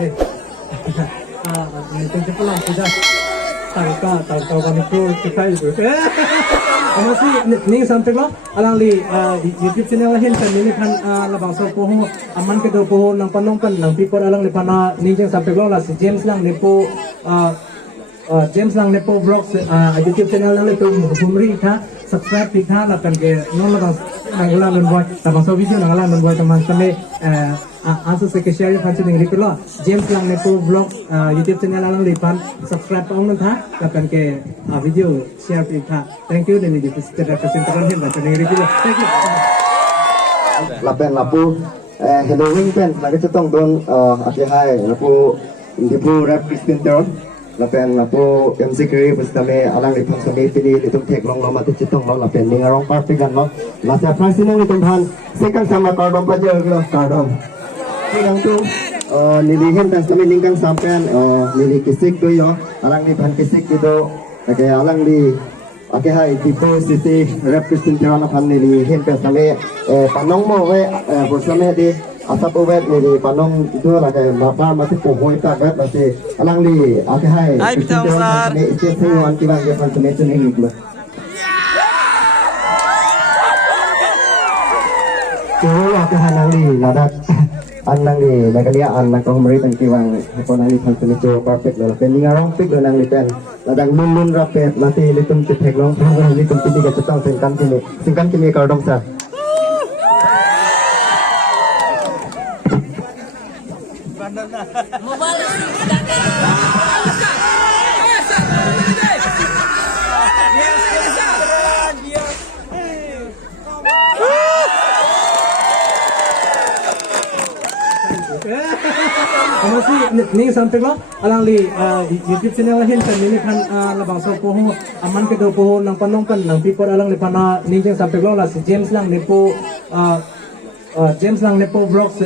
Thank you pula sudah tahu kami pro kita itu. Masih nih sampai lo alang li YouTube channel lain kan ini kan labang so poho aman ke do poho nang panong kan nang people alang li pana nih sampai lo lah si James lang nepo James lang nepo vlogs YouTube channel lang itu humri tha subscribe tha lah kan ke non labang nangala menbuat labang so video nangala menbuat teman-teman answer से share function नहीं रिपलो जेम्स लांग ने को blog YouTube channel लांग लिपान सब्सक्राइब पाऊंगा था तबन के video share भी था थैंक यू देने जी सेक्रेटरी प्रेजेंटर ने बच्चे नहीं रिपलो thank you lapen lapu Halloween pen lagi cetong don ake hai lapu dipu rap Christian teror lapen lapu MC Kiri pustame alang lipang sami pili litung tek long lama tu cetong long lapen ningarong party kan lo masa prasino litung han second sama kardom pajer lo kardom yang tu nilihin dan kami lingkang sampean nili kisik tu yo alang ni pan kisik itu oke alang di oke hai tipo city rap Christian teror pan nilihin dan kami panong mo we bersama di asap uwet nili panong itu lah kayak bapa masih pohon tak bet masih alang di oke hai Christian teror kami itu semua kita dia pan semacam ini gitu Jauh oke hai alang di ladat anang ni nagalia anang ko humri tang kiwang ko nang lipan tumicho perfect lo pen ngarong pik lo nang lipen ladang lulun rapet mati litum titek long litum tiga cetang singkan kini kardom sa masih nih sampai lo alang li YouTube channel lain kan ini kan labang so poho aman ke do poho nang panong kan nang people alang li pana nih sampai lo lah si James lang nepo vlogs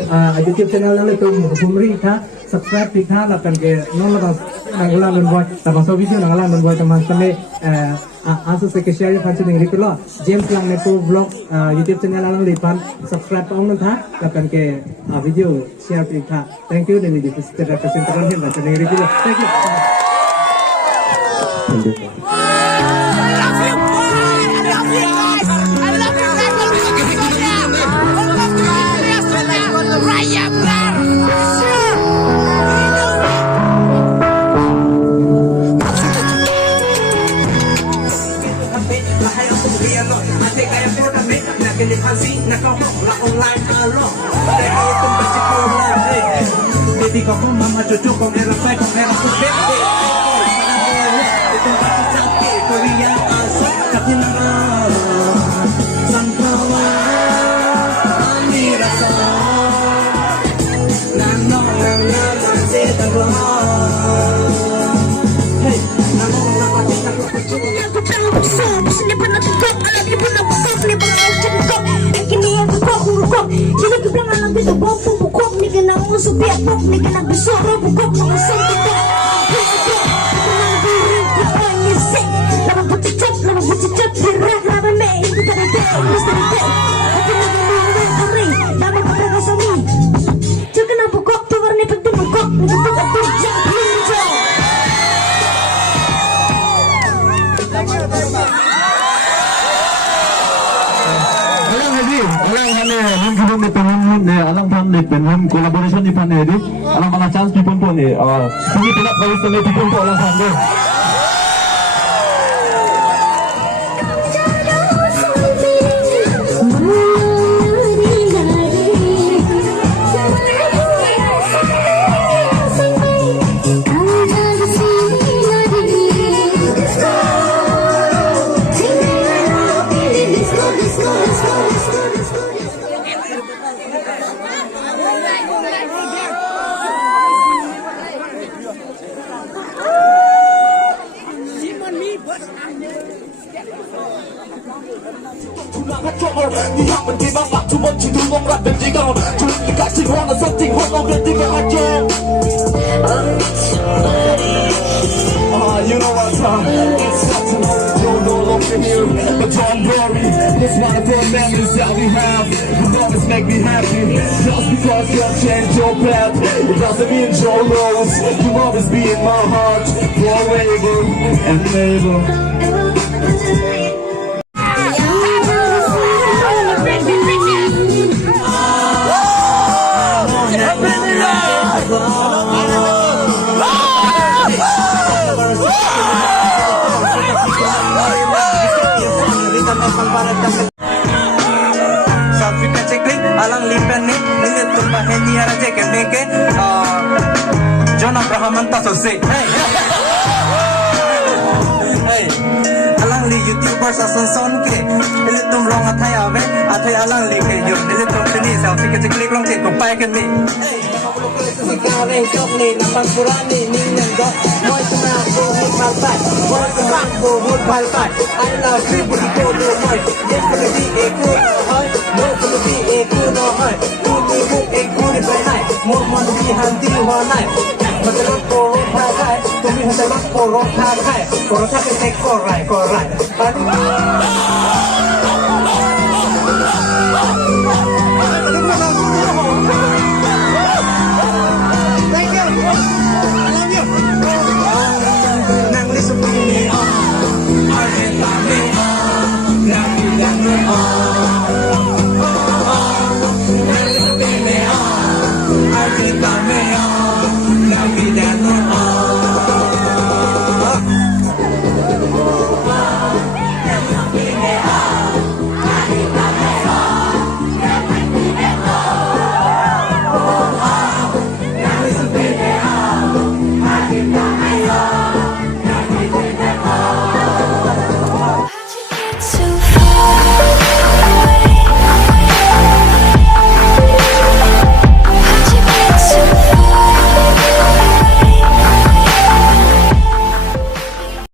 YouTube channel lang itu humri tha subscribe tha lah kan ke non labang nangala menbuat labang so video nangala menbuat teman-teman answer से share function नहीं रिपलो जेम्स लांग ने को blog YouTube channel लांग लिपान सब्सक्राइब पाऊंगा था तबन के video share भी था थैंक यू देने जी सेक्रेटरी प्रेजेंटर ने बच्चे नहीं रिपलो thank you Baby kau pun mama cucu kau era baik kau era sudah itu pasti cantik Korea asal katnya nama sangkawa amirasa nano masih terlalu hey nano masih terlalu aku tahu sini pernah tukar lagi pernah buka ni pernah cekok kini aku kok jadi aku bilang nanti tu bom bukok ni kena musuh biar bok ni kena bersuara bukok langsung kita tenang diri kita nyesek lama bucicap dirah lama mei itu tak ada misteri teh tapi lama mengawal hari lama kata kasami jangan nak bukok tu warna penting bukok ni kita tak bijak hijau alang hane hum kibong ni penghum ni alang pan ni penghum collaboration ni pan ni di alang mana chance pipon po ni kini tidak kawis ni pipon po alang pan ni You know what's up? It's not to know, you know, to hear. But don't worry, it's one of the memories that we have. You always make me happy. Just because you have changed your path, it doesn't mean your lows. You'll always be in my heart, forever and ever. Selfie peceklik alang lipen ni nilit tumpah henti haraje kene ke John Abraham antasose hey alang li YouTuber sason son ke nilit tum long athai ave athai alang li ke yo nilit tum sini selfie peceklik long ke kupai ke ni sekarang jok ni nampak kurani ni nengok moi cuma buhut balpai moi cuma buhut balpai I love you buhut do moi yes lebih ekor hai moi lebih ekor no hai tu ni buh ekor ni benai moi mon di hanti wanai मतलब corona था है तुम्हें मतलब corona था है corona के टेक कोराई Nang li sepi ni, ada tak ni, nak bilang ni.